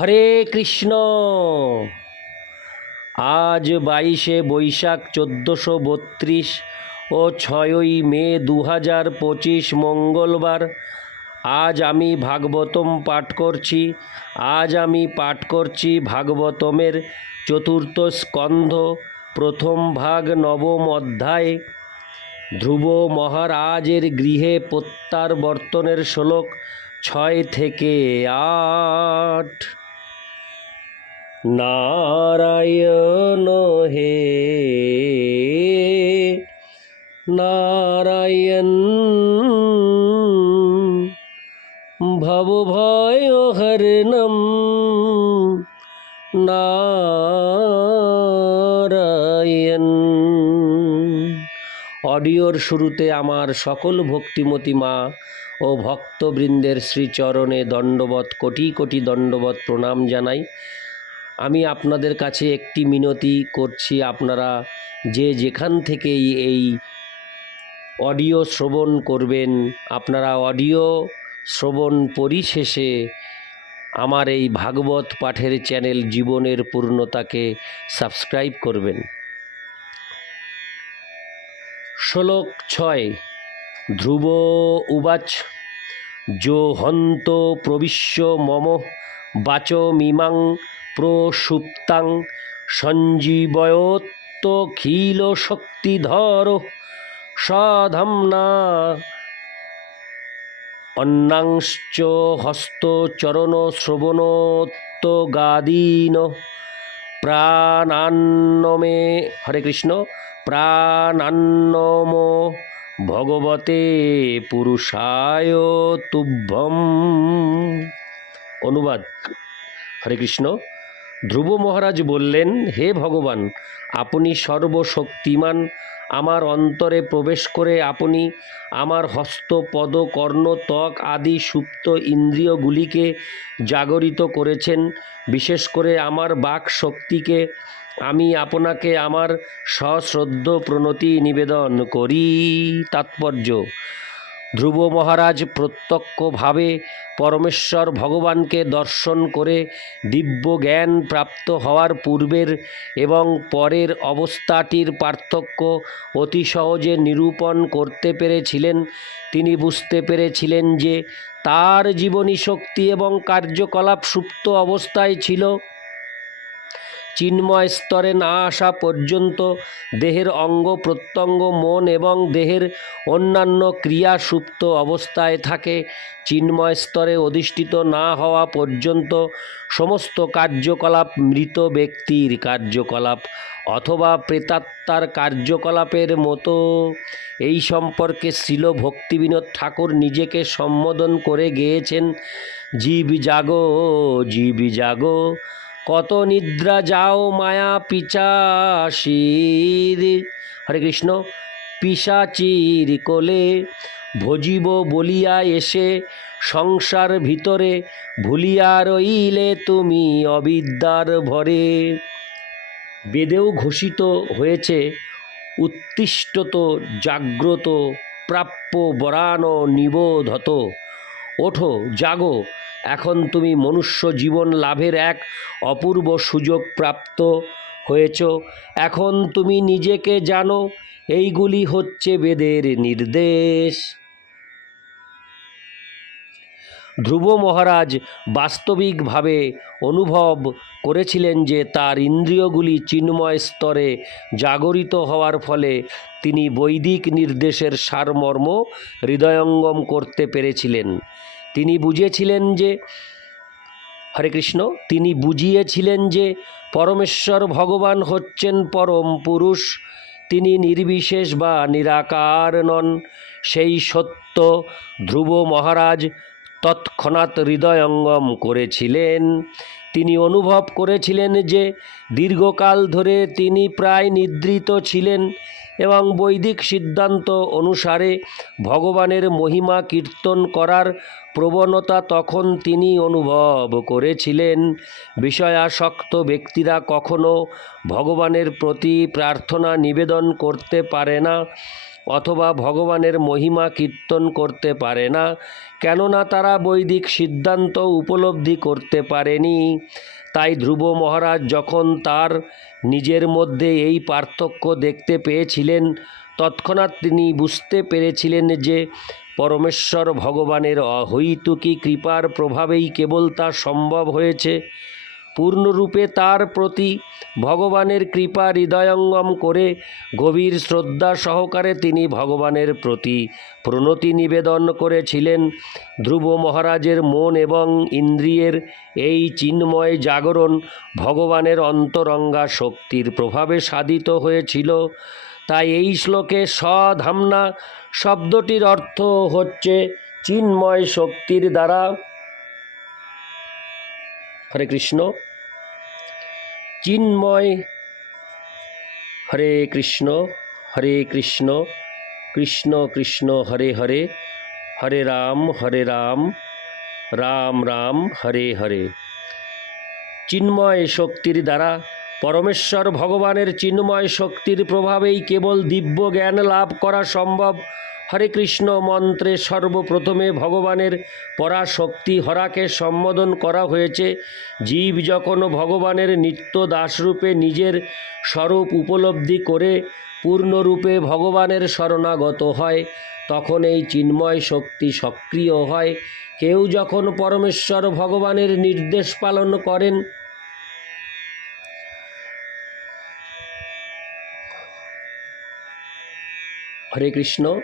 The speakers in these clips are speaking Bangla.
হরে কৃষ্ণ। আজ বাইশে বৈশাখ চোদ্দোশো বত্রিশ ও ছয়ই মে দু হাজার পঁচিশ মঙ্গলবার। আজ আমি ভাগবতম পাঠ করছি। আজ আমি পাঠ করছি ভাগবতমের চতুর্থ স্কন্ধ, প্রথম ভাগ, নবম অধ্যায়। ধ্রুব মহারাজের গৃহে প্রত্যাবর্তনের শ্লোক ছয় থেকে আট। নারায়ণ হে। নারায়ণ ভবভয় হরণম। নারায়ণ। অডিওর শুরুতে আমার সকল ভক্তিমতী মা ও ভক্তবৃন্দের শ্রীচরণে দণ্ডবত কোটি কোটি দণ্ডবত প্রণাম জানাই। আমি আপনাদের কাছে একটি মিনতি করছি আপনারা যে যেখান থেকেই এই অডিও শ্রবণ করবেন, আপনারা অডিও শ্রবণ পরিশেষে আমার এই ভাগবত পাঠের চ্যানেল জীবনের পূর্ণতাকে সাবস্ক্রাইব করবেন। শ্লোক ছয়, ধ্রুব উবাচ, যো হন্ত প্রবিশ্য মম বাচমিমাং প্রসুপ্তাং সঞ্জীবয়োত্তখিল শক্তিধর সধম্না অন্যাংশ্চ হস্তচরণ শ্রবণোত্তগাদীন প্রাণান্নমে, হরে কৃষ্ণ, প্রাণান্নম ভগবতে পুরুষায় তুভ্যম। অনুবাদ, হরে কৃষ্ণ। ধ্রুব মহারাজ বললেন, হে ভগবান, আপনি সর্বশক্তিমান। আমার অন্তরে প্রবেশ করে আপনি আমার হস্ত, পদ, কর্ণ, ত্বক আদি সুপ্ত ইন্দ্রিয়গুলিকে জাগরিত করেছেন। বিশেষ করে আমার বাক শক্তিকে আমি আপনাকে আমার সশ্রদ্ধ প্রণতি নিবেদন করি। তাৎপর্য। ধ্রুব মহারাজ প্রত্যক্ষভাবে পরমেশ্বর ভগবানকে দর্শন করে দিব্য জ্ঞান প্রাপ্ত হওয়ার পূর্বের এবং পরের অবস্থাটির পার্থক্য অতি সহজে নিরূপণ করতে পেরেছিলেন। তিনি বুঝতে পেরেছিলেন যে তার জীবনী শক্তি এবং কার্যকলাপ সুপ্ত অবস্থায় ছিল। চিন্ময় স্তরে না আসা পর্যন্ত দেহের অঙ্গ প্রত্যঙ্গ, মন এবং দেহের অন্যান্য ক্রিয়া সুপ্ত অবস্থায় থাকে। চিন্ময় স্তরে অধিষ্ঠিত না হওয়া পর্যন্ত সমস্ত কার্যকলাপ মৃত ব্যক্তির কার্যকলাপ অথবা প্রেতাত্মার কার্যকলাপের মতো। এই সম্পর্কে শ্রীল ভক্তিবিনোদ ঠাকুর নিজেকে সম্বোধন করে গেয়েছেন, জীব জাগো জীব জাগো কত নিদ্রা যাও মায়া পিচাশির। হরে কৃষ্ণ, পিসাচির কোলে ভজিব বলিয়া এসে সংসার ভিতরে ভুলিয়া রইলে তুমি অবিদ্যার ভরে। বেদেও ঘোষিত হয়েছে, উত্তিষ্ঠত, জাগ্রত, প্রাপ্য বরান নিবোধত। ওঠো, জাগো এখন তুমি মনুষ্য জীবন লাভের এক অপূর্ব সুযোগ প্রাপ্ত হয়েছ। এখন তুমি নিজেকে জানো, এইগুলি হচ্ছে বেদের নির্দেশ। ধ্রুব মহারাজ বাস্তবিকভাবে অনুভব করেছিলেন যে তার ইন্দ্রিয়গুলি চিন্ময় স্তরে জাগরিত হওয়ার ফলে তিনি বৈদিক নির্দেশের সারমর্ম হৃদয়ঙ্গম করতে পেরেছিলেন। তিনি বুঝিয়েছিলেন যে, হরে কৃষ্ণ, তিনি বুঝিয়েছিলেন যে পরমেশ্বর ভগবান হচ্ছেন পরম পুরুষ, তিনি নির্বিশেষ বা নিরাকার নন, সেই সত্য ধ্রুব মহারাজ তৎক্ষণাৎ হৃদয়ঙ্গম করেছিলেন। তিনি অনুভব করেছিলেন যে দীর্ঘকাল ধরে তিনি প্রায় নিদ্রিত ছিলেন এবং বৈদিক সিদ্ধান্ত অনুসারে ভগবানের মহিমা কীর্তন করার প্রবণতা তখন তিনি অনুভব করেছিলেন। বিষয়াসক্ত ব্যক্তিরা কখনো ভগবানের প্রতি প্রার্থনা নিবেদন করতে পারে না, অথবা ভগবানের মহিমা কীর্তন করতে পারে না, কেননা তারা বৈদিক সিদ্ধান্ত উপলব্ধি করতে পারেনি। তাই ধ্রুব মহারাজ যখন তার নিজের মধ্যে এই পার্থক্য দেখতে পেয়েছিলেন, তৎক্ষণাৎ তিনি বুঝতে পেরেছিলেন যে পরমেশ্বর ভগবানের অহৈতুকী কৃপার প্রভাবেই কেবল তা সম্ভব হয়েছে। পূর্ণরূপে তার প্রতি ভগবানের কৃপা হৃদয়ঙ্গম করে গভীর শ্রদ্ধা সহকারে তিনি ভগবানের প্রতি প্রণতি নিবেদন করেছিলেন। ধ্রুব মহারাজের মন এবং ইন্দ্রিয়ের এই চিন্ময় জাগরণ ভগবানের অন্তরঙ্গা শক্তির প্রভাবে সাধিত হয়েছিল। তাই এই শ্লোকে স্বধামনা শব্দটির অর্থ হচ্ছে চিন্ময় শক্তির দ্বারা। হরে কৃষ্ণ। চিন্ময় হরে কৃষ্ণ হরে কৃষ্ণ কৃষ্ণ কৃষ্ণ, হরে হরে হরে রাম হরে রাম রাম রাম, হরে হরে। চিন্ময় শক্তির দ্বারা পরমেশ্বর ভগবানের চিন্ময় শক্তির প্রভাবেই কেবল দিব্য জ্ঞান লাভ করা সম্ভব। হরে কৃষ্ণ মন্ত্রে সর্বপ্রথমে ভগবানের পরাশক্তি হরাকে সম্বোধন করা হয়েছে। জীব যখন ভগবানের নিত্য দাসরূপে নিজের স্বরূপ উপলব্ধি করে পূর্ণরূপে ভগবানের শরণাগত হয়, তখন এই চিন্ময় শক্তি সক্রিয় হয়। কেউ যখন পরমেশ্বর ভগবানের নির্দেশ পালন করেন হরে কৃষ্ণ।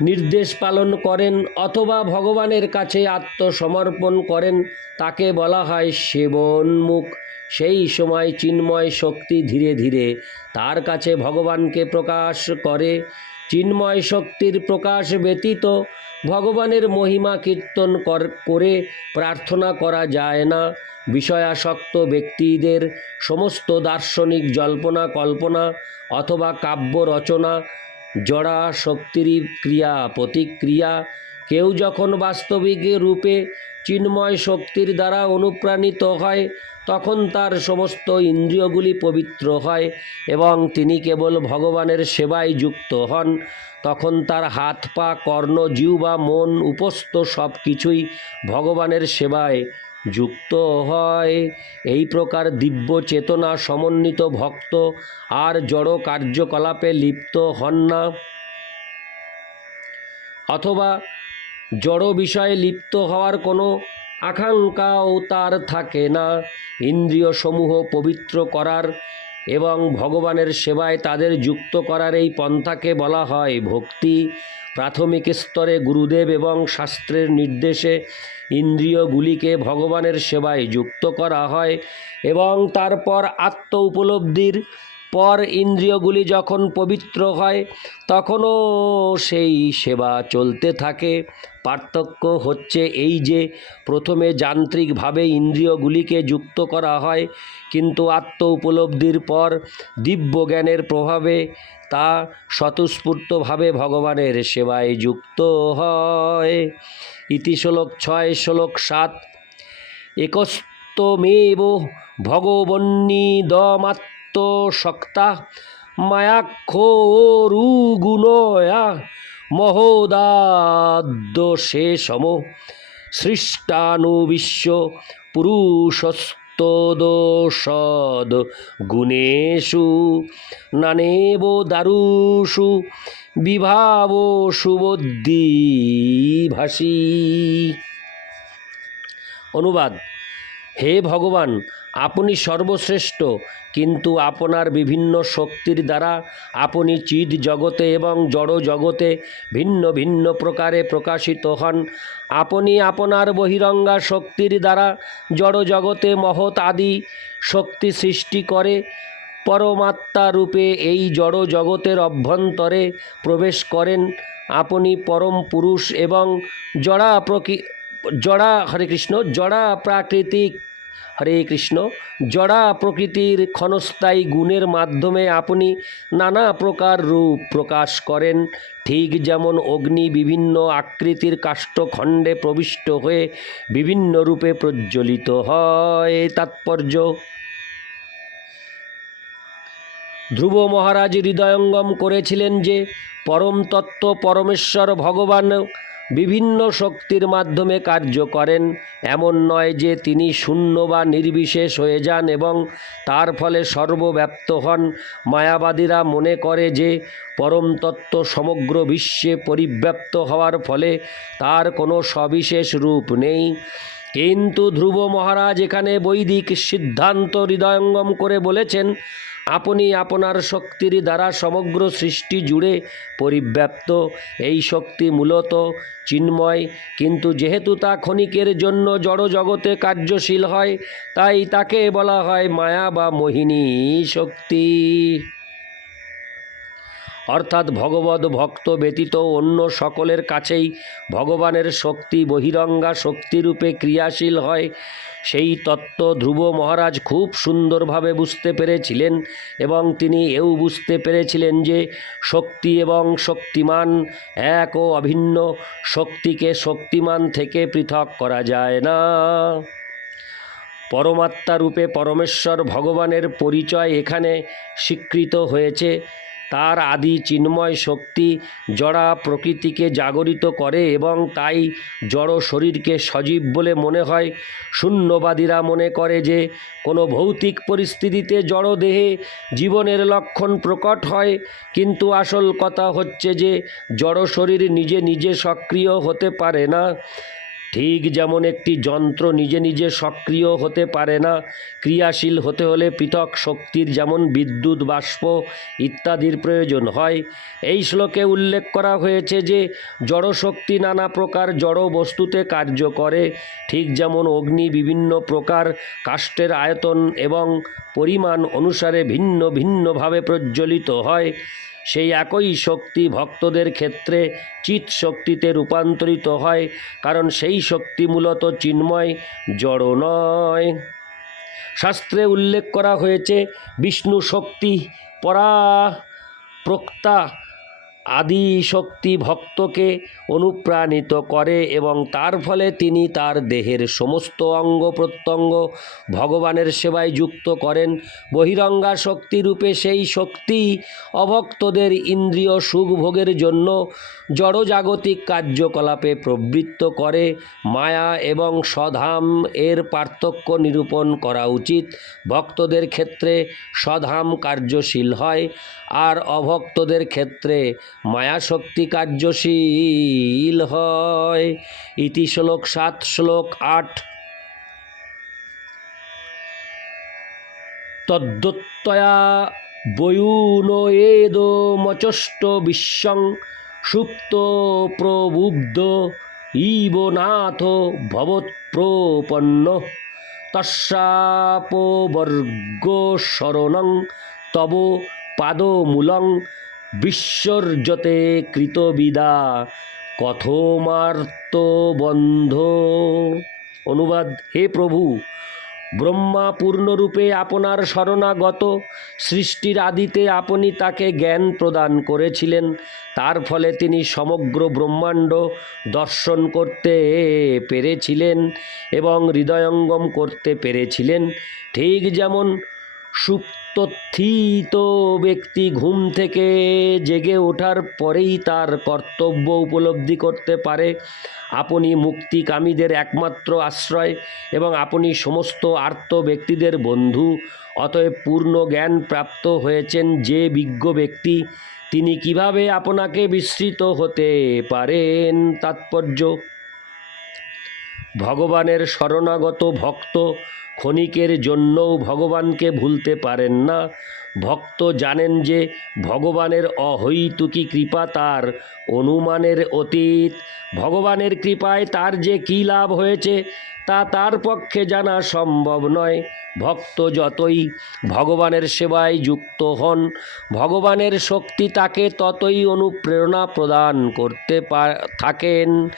নির্দেশ পালন করেন অথবা ভগবানের কাছে আত্মসমর্পণ করেন, তাকে বলা হয় সেবনমুখ। সেই সময় চিন্ময় শক্তি ধীরে ধীরে তার কাছে ভগবানকে প্রকাশ করে। চিন্ময় শক্তির প্রকাশ ব্যতীত ভগবানের মহিমা কীর্তন কর- প্রার্থনা করা যায় না। বিষয়াসক্ত ব্যক্তিদের সমস্ত দার্শনিক জল্পনা কল্পনা অথবা কাব্য রচনা জড়া শক্তির ক্রিয়া, প্রতিক্রিয়া। কেউ যখন বাস্তবিক রূপে চিন্ময় শক্তির দ্বারা অনুপ্রাণিত হয়, তখন তার সমস্ত ইন্দ্রিয়গুলি পবিত্র হয় এবং তিনি কেবল ভগবানের সেবায় যুক্ত হন। তখন তার হাত, পা, কর্ণ জিউ বা মন, উপস্থ সব কিছুই ভগবানের সেবায়। যুক্ত হয়। এই প্রকার দিব্য চেতনা সমন্বিত ভক্ত আর জড় কার্যকলাপে লিপ্ত হন না। অথবা জড় বিষয়ে লিপ্ত হওয়ার কোনো আকাঙ্ক্ষাও তার থাকে না। ইন্দ্রিয় সমূহ পবিত্র করার এবং ভগবানের সেবায় তাদের যুক্ত করার এই পন্থাকে বলা হয় ভক্তি। প্রাথমিক স্তরে গুরুদেব এবং শাস্ত্রের নির্দেশে ইন্দ্রিয়গুলিকে ভগবানের সেবায় যুক্ত করা হয় এবং তারপর আত্ম উপলব্ধির পর ইন্দ্রিয়গুলি যখন পবিত্র হয়, তখনও সেই সেবা চলতে থাকে। পার্থক্য হচ্ছে এই যে, প্রথমে যান্ত্রিকভাবে ইন্দ্রিয়গুলিকে যুক্ত করা হয়, কিন্তু আত্ম উপলব্ধির পর দিব্য জ্ঞানের প্রভাবে তা স্বতঃস্ফূর্তভাবে ভগবানের সেবায় যুক্ত হয়। ইতি শ্লোক ছয়, শ্লোক সাত। একস্তমেব শক্তা মায়াক্ষোরুগুণয়া মহোদাদ্য সম সৃষ্টানুবিশ্ব পুরুষস্তদোষদ গুণেষু নানেব দারুষু বিভাব সুবদ্ধি ভাসী অনুবাদ হে ভগবান আপনি সর্বশ্রেষ্ঠ, কিন্তু আপনার বিভিন্ন শক্তির দ্বারা আপনি চিদ জগতে এবং জড় জগতে ভিন্ন ভিন্ন প্রকারে প্রকাশিত হন। আপনি আপনার বহিরঙ্গা শক্তির দ্বারা জড় জগতে মহৎ আদি শক্তি সৃষ্টি করে পরমাত্মা রূপে এই জড় জগতের অভ্যন্তরে প্রবেশ করেন। আপনি পরম পুরুষ এবং জড়া প্রকৃ, জড়া, হরে কৃষ্ণ, জড়া প্রাকৃতিক হরে কৃষ্ণ। জড়া প্রকৃতির ক্ষণস্থায়ী গুণের মাধ্যমে আপনি নানা প্রকার রূপ প্রকাশ করেন। ঠিক যেমন অগ্নি বিভিন্ন আকৃতির কাষ্ঠখণ্ডে প্রবিষ্ট হয়ে বিভিন্ন রূপে প্রজ্বলিত হয়। তাৎপর্য। ধ্রুব মহারাজ হৃদয়ঙ্গম করেছিলেন যে, পরম তত্ত্ব পরমেশ্বর ভগবান বিভিন্ন শক্তির মাধ্যমে কার্য করেন। এমন নয় যে তিনি শূন্য বা নির্বিশেষ হয়ে যান এবং তার ফলে সর্বব্যাপ্ত হন। মায়াবাদীরা মনে করে যে পরম তত্ত্ব সমগ্র বিশ্বে পরিব্যাপ্ত হওয়ার ফলে তার কোনো সবিশেষ রূপ নেই। কিন্তু ধ্রুব মহারাজ এখানে বৈদিক সিদ্ধান্ত হৃদয়ঙ্গম করে বলেছেন আপনি আপনার শক্তির দ্বারা সমগ্র সৃষ্টি জুড়ে পরিব্যাপ্ত। এই শক্তি মূলত চিন্ময়, কিন্তু যেহেতু তা ক্ষণিকের জন্য জড় জগতে কার্যশীল হয়, তাই তাকে বলা হয় মায়া বা মোহিনী শক্তি। অর্থাৎ ভগবত ভক্ত ব্যতীত অন্য সকলের কাছেই ভগবানের শক্তি বহিরঙ্গা শক্তিরূপে ক্রিয়াশীল হয়। সেই তত্ত্ব ধ্রুব মহারাজ খুব সুন্দরভাবে বুঝতে পেরেছিলেন এবং তিনি এও বুঝতে পেরেছিলেন যে শক্তি এবং শক্তিমান এক ও অভিন্ন, শক্তিকে শক্তিমান থেকে পৃথক করা যায় না। পরমাত্মা রূপে পরমেশ্বর ভগবানের পরিচয় এখানে স্বীকৃত হয়েছে। তার আদি চিন্ময় শক্তি জড়া প্রকৃতিকে জাগরিত করে এবং তাই জড় শরীরকে সজীব বলে মনে হয়। শূন্যবাদীরা মনে করে যে, কোনো ভৌতিক পরিস্থিতিতে জড় দেহে জীবনের লক্ষণ প্রকট হয়, কিন্তু আসল কথা হচ্ছে যে, জড় শরীর নিজে নিজে সক্রিয় হতে পারে না। ঠিক যেমন একটি যন্ত্র নিজে নিজে সক্রিয় হতে পারে না, ক্রিয়াশীল হতে হলে পৃথক শক্তির যেমন বিদ্যুৎ, বাষ্প ইত্যাদির প্রয়োজন হয়। এই শ্লোকে উল্লেখ করা হয়েছে যে জড়শক্তি নানা প্রকার জড় বস্তুতে কার্য করে। ঠিক যেমন অগ্নি বিভিন্ন প্রকার কাষ্টের আয়তন এবং পরিমাণ অনুসারে ভিন্ন ভিন্নভাবে প্রজ্বলিত হয়। সেই একই শক্তি ভক্তদের ক্ষেত্রে চিত শক্তিতে রূপান্তরিত হয়, কারণ সেই শক্তি মূলত চিন্ময়, জড় নয়। শাস্ত্রে উল্লেখ করা হয়েছে, বিষ্ণু শক্তি পরা প্রক্তা আদি শক্তি ভক্তকে অনুপ্রাণিত করে এবং তার ফলে তিনি তার দেহের সমস্ত অঙ্গ প্রত্যঙ্গ ভগবানের সেবায় যুক্ত করেন। বহিরঙ্গা শক্তিরূপে সেই শক্তি অভক্তদের ইন্দ্রিয় সুখভোগের জন্য জড়জাগতিক কার্যকলাপে প্রবৃত্ত করে। মায়া এবং স্বধাম এর পার্থক্য নিরূপণ করা উচিত। ভক্তদের ক্ষেত্রে স্বধাম কার্যশীল হয়, আর অভক্তদের ক্ষেত্রে মায়াশক্তি কার্যশীল হয়। ইতি শ্লোক সাত, শ্লোক আট। তদ্দত্তয়া এদ মচষ্ট বিশ্বং সুপ্ত প্রবুব্ধ ইব নাথ ভবৎপ্রপন্ন তস্যাপবর্গ শরণং তব পাদমূলং বিশ্বর্যতে কৃতবিদা কথমার্ত বন্ধ অনুবাদ, হে প্রভু ব্রহ্মা পূর্ণরূপে আপনার শরণাগত সৃষ্টির আদিতে আপনি তাকে জ্ঞান প্রদান করেছিলেন। তার ফলে তিনি সমগ্র ব্রহ্মাণ্ড দর্শন করতে পেরেছিলেন এবং হৃদয়ঙ্গম করতে পেরেছিলেন। ঠিক যেমন সুপ্তথিত ব্যক্তি ঘুম থেকে জেগে ওঠার পরেই তার কর্তব্য উপলব্ধি করতে পারে। আপনি মুক্তিকামীদের একমাত্র আশ্রয় এবং আপনি সমস্ত আর্ত ব্যক্তিদের বন্ধু। অতএব পূর্ণ জ্ঞান প্রাপ্ত হয়েছেন যে বিজ্ঞ ব্যক্তি, তিনি কীভাবে আপনাকে বিস্মৃত হতে পারেন? তাৎপর্য। ভগবানের শরণাগত ভক্ত ক্ষণিকের জন্যও ভগবানকে ভুলতে পারেন না। ভক্ত জানেন যে ভগবানের অহৈতুকি কৃপা তার অনুমানের অতীত। ভগবানের কৃপায় তার যে কী লাভ হয়েছে, তা তার পক্ষে জানা সম্ভব নয়। ভক্ত যতই ভগবানের সেবায় যুক্ত হন, ভগবানের শক্তি তাকে ততই অনুপ্রেরণা প্রদান করতে থাকেন।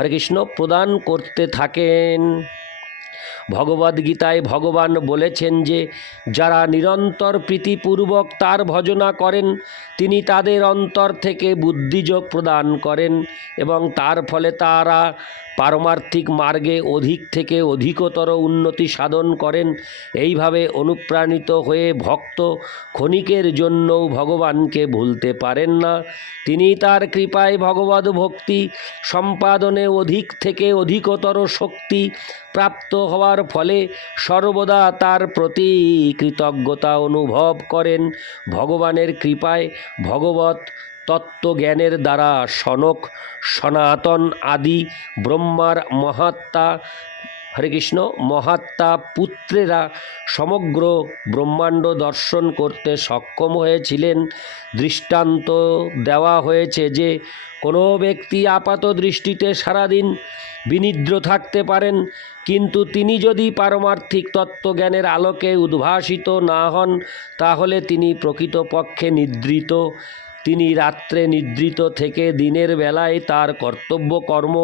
হরে কৃষ্ণ, প্রদান করতে থাকেন। ভগবদ্গীতায় ভগবান বলেছেন যে, যারা নিরন্তর প্রীতিপূর্বক তার ভজনা করেন, তিনি তাদের অন্তর থেকে বুদ্ধিযোগ প্রদান করেন এবং তার ফলে তারা পারমার্থিক মার্গে অধিক থেকে অধিকতর উন্নতি সাধন করেন। এইভাবে অনুপ্রাণিত হয়ে ভক্ত ক্ষণিকের জন্যও ভগবানকে ভুলতে পারেন না। তিনি তার কৃপায় ভগবত ভক্তি সম্পাদনে অধিক থেকে অধিকতর শক্তি প্রাপ্ত হওয়ার ফলে সর্বদা তার প্রতি কৃতজ্ঞতা অনুভব করেন। ভগবানের কৃপায় ভগবত তত্ত্বজ্ঞানের দ্বারা সনক, সনাতন আদি ব্রহ্মার মহাত্মা হরে কৃষ্ণ মহাত্মা পুত্রেরা সমগ্র ব্রহ্মাণ্ড দর্শন করতে সক্ষম হয়েছিলেন। দৃষ্টান্ত দেওয়া হয়েছে যে, কোনো ব্যক্তি আপাত দৃষ্টিতে সারাদিন বিনিদ্র থাকতে পারেন, কিন্তু তিনি যদি পারমার্থিক তত্ত্বজ্ঞানের আলোকে উদ্ভাসিত না হন, তাহলে তিনি প্রকৃতপক্ষে নিদ্রিত। তিনি রাত্রে নিদ্রিত থেকে দিনের বেলায় তার কর্তব্য কর্ম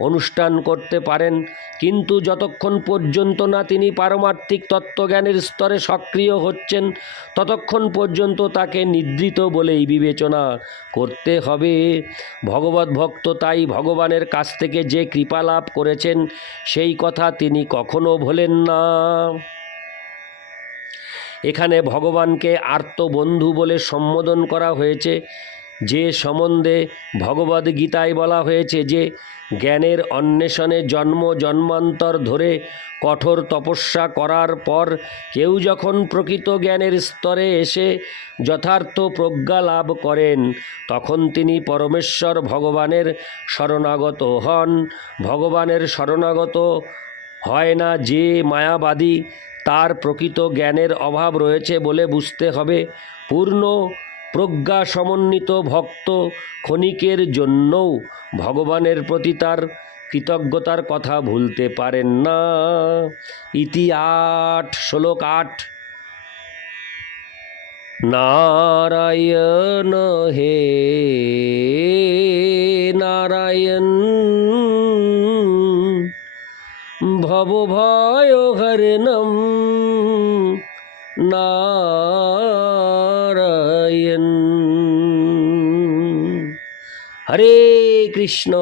অনুষ্ঠান করতে পারেন, কিন্তু যতক্ষণ পর্যন্ত না তিনি পারমার্থিক তত্ত্বজ্ঞানের স্তরে সক্রিয় হচ্ছেন, ততক্ষণ পর্যন্ত তাকে নিদ্রিত বলেই বিবেচনা করতে হবে। ভগবত ভক্ত তাই ভগবানের কাছ থেকে যে কৃপা লাভ করেছেন, সেই কথা তিনি কখনো ভোলেন না। এখানে ভগবানকে আর্ত বন্ধু বলে সম্বোধন করা হয়েছে। যে সম্বন্ধে ভগবদ গীতায় বলা হয়েছে যে, জ্ঞানের অন্বেষণে জন্ম জন্মান্তর ধরে কঠোর তপস্যা করার পর কেউ যখন প্রকৃত জ্ঞানের স্তরে এসে যথার্থ প্রজ্ঞা লাভ করেন, তখন তিনি পরমেশ্বর ভগবানের শরণাগত হন। ভগবানের শরণাগত হয় না যে মায়াবাদী, তার প্রকৃত জ্ঞানের অভাব রয়েছে বলে বুঝতে হবে। পূর্ণ প্রজ্ঞা সমন্বিত ভক্ত ক্ষণিকের জন্যও ভগবানের প্রতি তার কৃতজ্ঞতার কথা ভুলতে পারেন না। ইতি আট শ্লোক আট। নারায়ণ হে নারায়ণ ভবভয় হরণম, নারায়ণ কৃষ্ণ